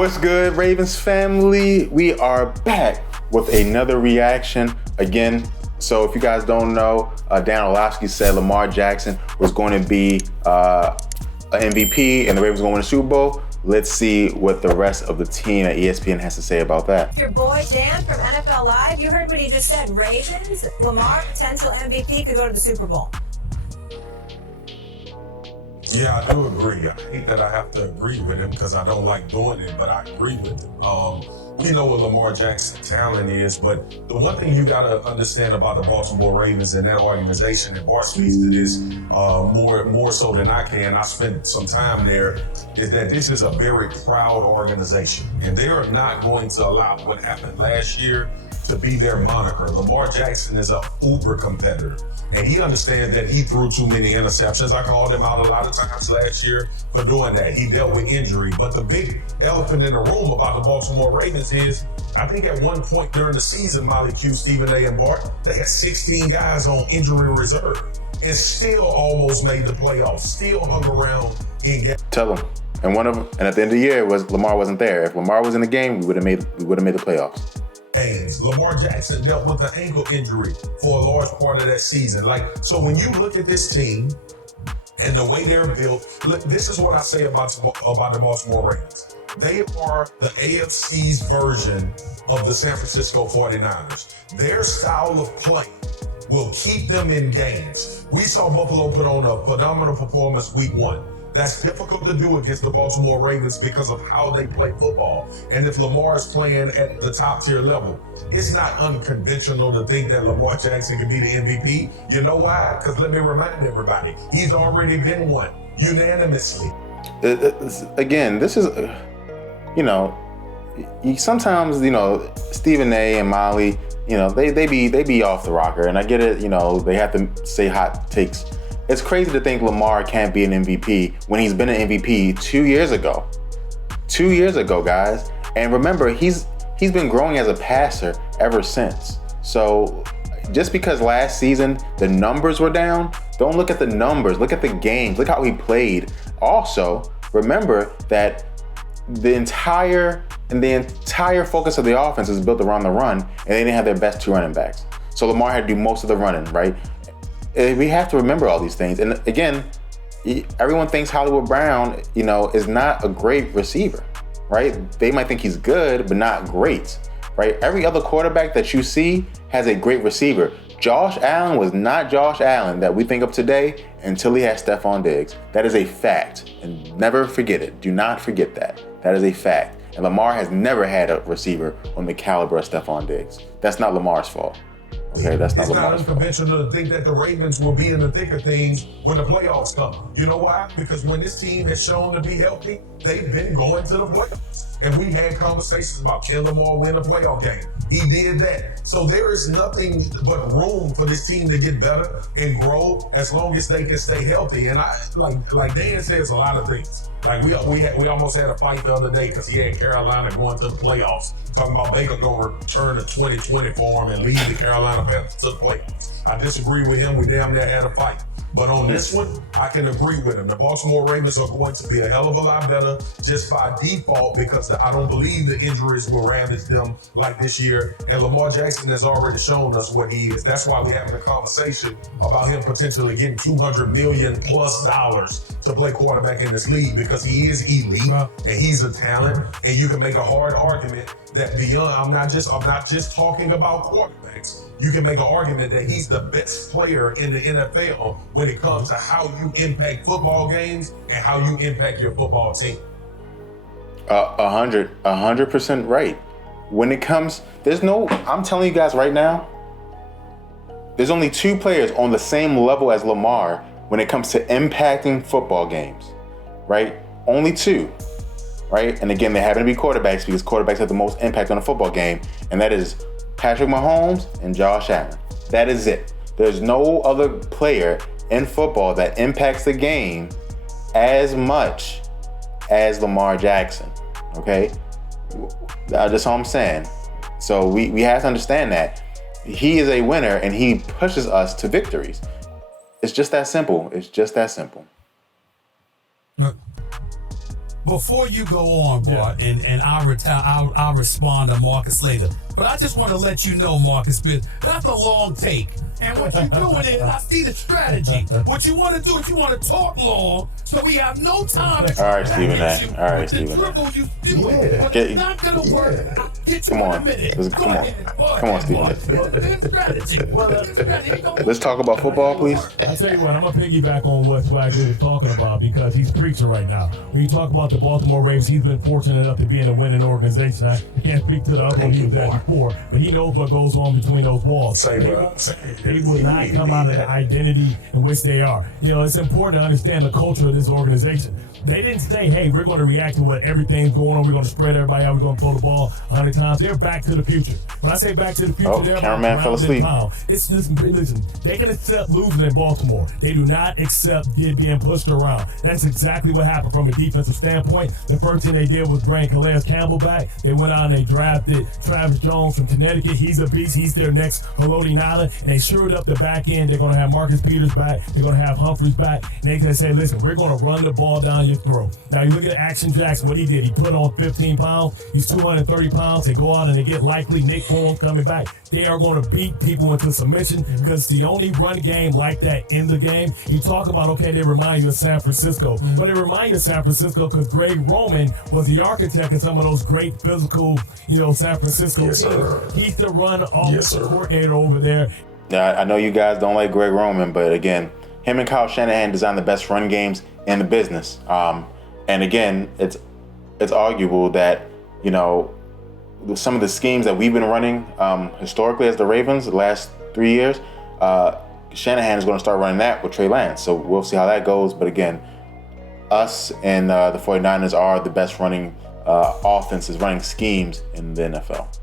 What's good, Ravens family? We are back with another reaction again. So if you guys don't know, Dan Orlovsky said Lamar Jackson was going to be an MVP and the Ravens going to win the Super Bowl. Let's see what the rest of the team at ESPN has to say about that. Your boy Dan from NFL Live, you heard what he just said. Ravens, Lamar, potential MVP, could go to the Super Bowl. Yeah, I do agree. I hate that I have to agree with him because I don't like doing it, but I agree with him. We know what Lamar Jackson's talent is, but the one thing you got to understand about the Baltimore Ravens and that organization, and Bart speaks to this more so than I can. I spent some time there, is that this is a very proud organization, and they are not going to allow what happened last year to be their moniker. Lamar Jackson is a uber competitor, and he understands that he threw too many interceptions. I called him out a lot of times last year for doing that. He dealt with injury, but the big elephant in the room about the Baltimore Ravens is, I think at one point during the season, Molly Q, Stephen A, and Bart, they had 16 guys on injury reserve and still almost made the playoffs, still hung around in games. Tell them. And at the end of the year was Lamar wasn't there. If Lamar was in the game, we would have made the playoffs. Lamar Jackson dealt with an ankle injury for a large part of that season. So when you look at this team and the way they're built, look, this is what I say about the Baltimore Ravens. They are the AFC's version of the San Francisco 49ers. Their style of play will keep them in games. We saw Buffalo put on a phenomenal performance week 1. That's difficult to do against the Baltimore Ravens because of how they play football. And if Lamar is playing at the top tier level, it's not unconventional to think that Lamar Jackson can be the MVP. You know why? Because let me remind everybody, he's already been one unanimously. Again, this is, sometimes, Stephen A and Molly, they be off the rocker. And I get it, they have to say hot takes. It's crazy to think Lamar can't be an MVP when he's been an MVP 2 years ago. 2 years ago, guys. And remember, he's been growing as a passer ever since. So just because last season the numbers were down, don't look at the numbers. Look at the games. Look how he played. Also, remember that the entire focus of the offense is built around the run, and they didn't have their best 2 running backs. So Lamar had to do most of the running, right? We have to remember all these things. And again, everyone thinks Hollywood Brown, is not a great receiver, right? They might think he's good, but not great, right? Every other quarterback that you see has a great receiver. Josh Allen was not Josh Allen that we think of today until he had Stephon Diggs. That is a fact, and never forget it. Do not forget that. That is a fact. And Lamar has never had a receiver on the caliber of Stephon Diggs. That's not Lamar's fault. Okay, that's not It's not unconventional to think that the Ravens will be in the thick of things when the playoffs come. You know why? Because when this team has shown to be healthy, they've been going to the playoffs. And we had conversations about can Lamar win a playoff game. He did that. So there is nothing but room for this team to get better and grow as long as they can stay healthy. And I like Dan says a lot of things. Like we almost had a fight the other day because he had Carolina going to the playoffs, talking about Baker gonna return to 2020 for him and lead the Carolina Panthers to the playoffs. I disagree with him. We damn near had a fight. But on this one, I can agree with him. The Baltimore Ravens are going to be a hell of a lot better just by default because I don't believe the injuries will ravage them like this year. And Lamar Jackson has already shown us what he is. That's why we're having a conversation about him potentially getting $200 million+ to play quarterback in this league because he is elite and he's a talent. And you can make a hard argument that beyond, I'm not just talking about quarterbacks. You can make an argument that he's the best player in the NFL when it comes to how you impact football games and how you impact your football team. 100% right. When it comes, I'm telling you guys right now, there's only 2 players on the same level as Lamar when it comes to impacting football games, right? Only 2. Right? And again, they happen to be quarterbacks because quarterbacks have the most impact on a football game, and that is Patrick Mahomes and Josh Allen. That is it. There's no other player in football that impacts the game as much as Lamar Jackson. Okay? That's all I'm saying. So we have to understand that. He is a winner and he pushes us to victories. It's just that simple. It's just that simple. Before you go on, Bart, and I'll respond to Marcus later. But I just want to let you know, Marcus, that's a long take. And what you're doing is, I see the strategy. What you want to do is you want to talk long, so we have no time to all right, Stephen A. All right, Stephen A. dribble you do it. But it's not going to work. I'll get you in a minute. Come on, Stephen A. Let's talk about football, please. I tell you what, I'm going to piggyback on what Swagger is talking about because he's preaching right now. When you talk about the Baltimore Ravens, he's been fortunate enough to be in a winning organization. I can't speak to the other one he was at before, but he knows what goes on between those walls. They will not come out of the identity in which they are. You know, it's important to understand the culture of this organization. They didn't say, hey, we're going to react to what everything's going on. We're going to spread everybody out. We're going to throw the ball 100 times. They're back to the future. When I say back to the future, they're cameraman fell asleep. It's listen, they can accept losing in Baltimore. They do not accept being pushed around. That's exactly what happened from a defensive standpoint. The first thing they did was bring Calais Campbell back. They went out and they drafted Travis Jones from Connecticut. He's a beast. He's their next Haloti Nada. And they shored up the back end. They're going to have Marcus Peters back. They're going to have Humphreys back. And they can say, listen, we're going to run the ball down your throat. Now you look at Action Jackson, what he did. He put on 15 pounds. He's 230 pounds. They go out and they get likely Nick Foles coming back. They are going to beat people into submission because the only run game like that in the game. You talk about, okay, they remind you of San Francisco. But they remind you of San Francisco because Greg Roman was the architect of some of those great physical, San Francisco teams. He's the run offensive coordinator over there. Now, I know you guys don't like Greg Roman, but again, him and Kyle Shanahan designed the best run games in the business. And again, it's arguable that, some of the schemes that we've been running historically as the Ravens the last 3 years, Shanahan is going to start running that with Trey Lance. So we'll see how that goes. But again, us and the 49ers are the best running offenses, running schemes in the NFL.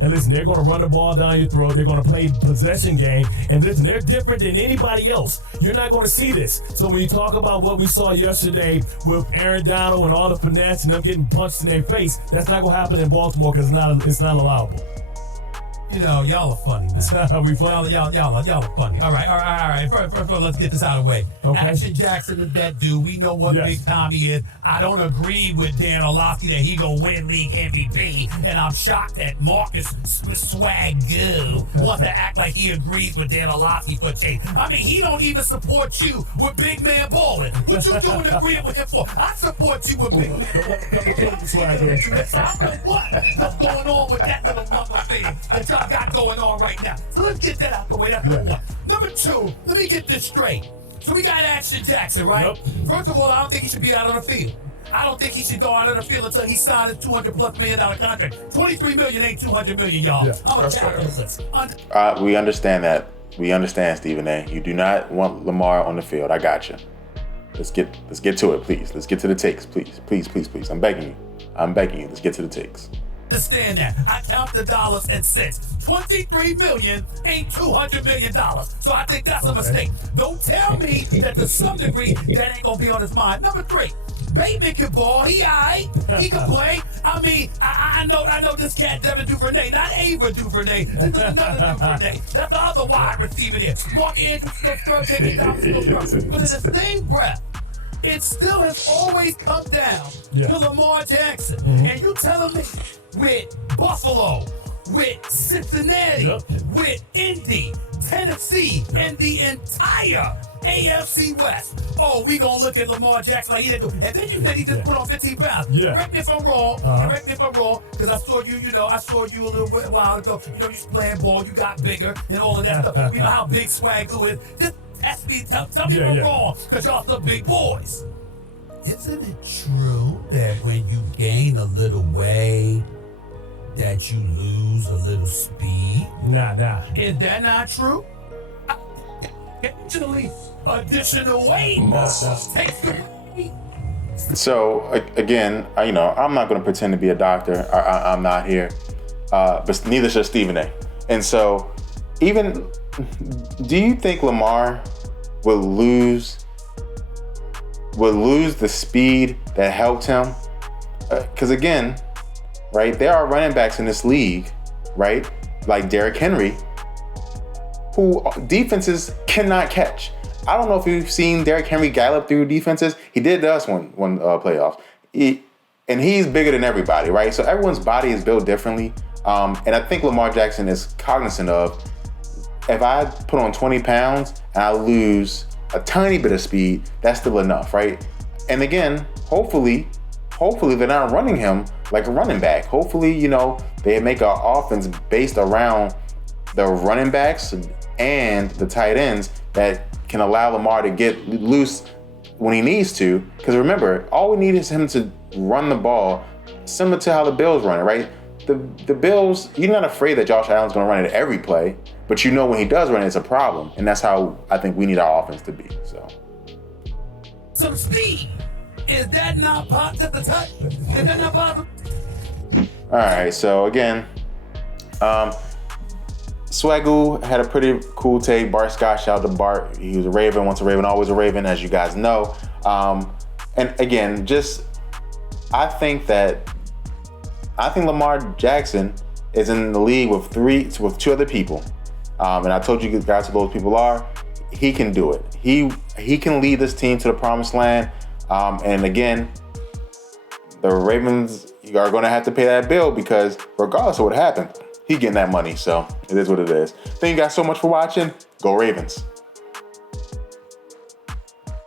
And listen, they're going to run the ball down your throat. They're going to play possession game. And listen, they're different than anybody else. You're not going to see this. So when you talk about what we saw yesterday with Aaron Donald and all the finesse and them getting punched in their face, that's not going to happen in Baltimore because it's not allowable. Y'all are funny, man. We funny? Y'all are funny. All right. First of all, let's get this out of the way. Okay. Action Jackson is that dude. We know what Big Tommy is. I don't agree with Dan Orlovsky that he gonna win league MVP, and I'm shocked that Marcus Swag wants to act like he agrees with Dan Orlovsky for change. I mean, he don't even support you with big man balling. What you doing agreeing with him for? I support you with big man balling. I don't know what's going on with that little mother thing that y'all got going on right now. So let's get that out the way. That's number one. Number two, let me get this straight. So we got Action Jackson, right? Yep. First of all, I don't think he should be out on the field. I don't think he should go out on the field until he signed a $200+ million contract. $23 million ain't $200 million, y'all. Yeah, I'm a capitalist. We understand that. We understand, Stephen A. You do not want Lamar on the field. I got you. Let's get to it, please. Let's get to the takes, please. Please. I'm begging you. Let's get to the takes. Understand that. I count the dollars and cents. $23 million ain't $200 million. So I think that's a mistake. Don't tell me that to some degree that ain't gonna be on his mind. Number three, Bateman can ball. He alright. He can play. I mean, I know this cat Devin Duvernay, not Ava Duvernay. This is another Duvernay. That's the other wide receiver there. Mark Andrews still strong, but in the same breath, it still has always come down to Lamar Jackson. And you telling me with Buffalo, with Cincinnati, with Indy, Tennessee, and the entire AFC West. Oh, we gonna look at Lamar Jackson like he didn't do. And then you said he just put on 15 pounds. Correct me if I'm wrong. Because I saw you, I saw you a little while ago. You was playing ball, you got bigger and all of that stuff. We know how big Swag is. Just ask me, tell me if I'm wrong, because y'all some big boys. Isn't it true that when you gain a little weight, that you lose a little speed? Nah. Is that not true? Actually, additional weight takes the weight. So again, I'm not going to pretend to be a doctor. I'm not here, but neither should Stephen A. And so, do you think Lamar will lose the speed that helped him? Because again, right, there are running backs in this league, right, like Derrick Henry, who defenses cannot catch. I don't know if you've seen Derrick Henry gallop through defenses. He did to us one playoffs. And he's bigger than everybody, right? So everyone's body is built differently. And I think Lamar Jackson is cognizant of, if I put on 20 pounds and I lose a tiny bit of speed, that's still enough, right? And again, hopefully they're not running him like a running back. Hopefully, they make an offense based around the running backs and the tight ends that can allow Lamar to get loose when he needs to. Because remember, all we need is him to run the ball similar to how the Bills run it, right? The Bills, you're not afraid that Josh Allen's going to run it every play, but when he does run it, it's a problem. And that's how I think we need our offense to be. Some speed. Is that not part to the touch? Is that not part of... All right, so again, Swagoo had a pretty cool take. Bart Scott, shout out to Bart. He was a Raven, once a Raven, always a Raven, as you guys know. And again, I think Lamar Jackson is in the league with two other people. And I told you guys who those people are. He can do it. He can lead this team to the promised land. And again, the Ravens are going to have to pay that bill, because regardless of what happens, he's getting that money. So it is what it is. Thank you guys so much for watching. Go Ravens.